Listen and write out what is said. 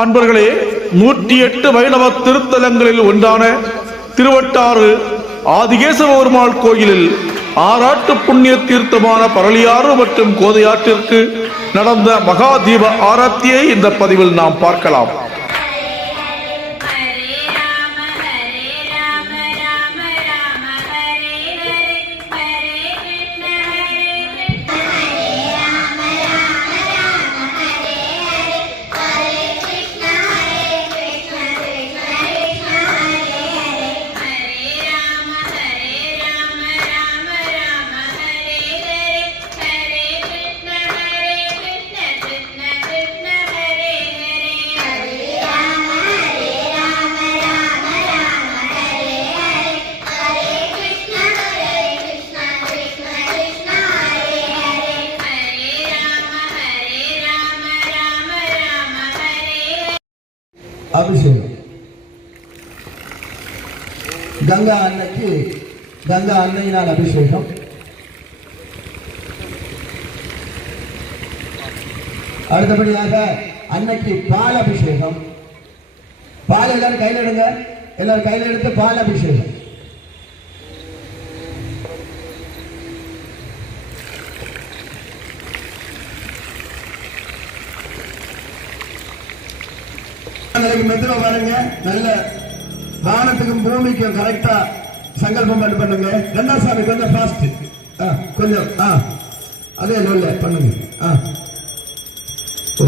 அன்பர்களே, 108 வைணவ திருத்தலங்களில் ஒன்றான திருவட்டாறு ஆதிகேசவ பெருமாள் கோயிலில் ஆராட்டு புண்ணிய தீர்த்தமான பரளியாறு மற்றும் கோதையாற்றிற்கு நடந்த மகா தீப ஆராத்தியை இந்த பதிவில் நாம் பார்க்கலாம். அபிஷேகம் கங்கா அன்னைக்கு கங்கா அன்னையினால் அபிஷேகம். அடுத்தபடியாக அன்னைக்கு பால் அபிஷேகம். பால் எல்லாரும் கையில் எடுங்க, எல்லாரும் கையில் எடுத்து பால் அபிஷேகம். மெதுவா பாருங்க, நல்ல வானத்துக்கும் பூமிக்கும் கரெக்டா சங்கல்பம் பண்ணுங்க. ரெண்டாசாமி கொஞ்சம் ஃபாஸ்ட், கொஞ்சம் அதே லோல்ல பண்ணுங்க. ஓ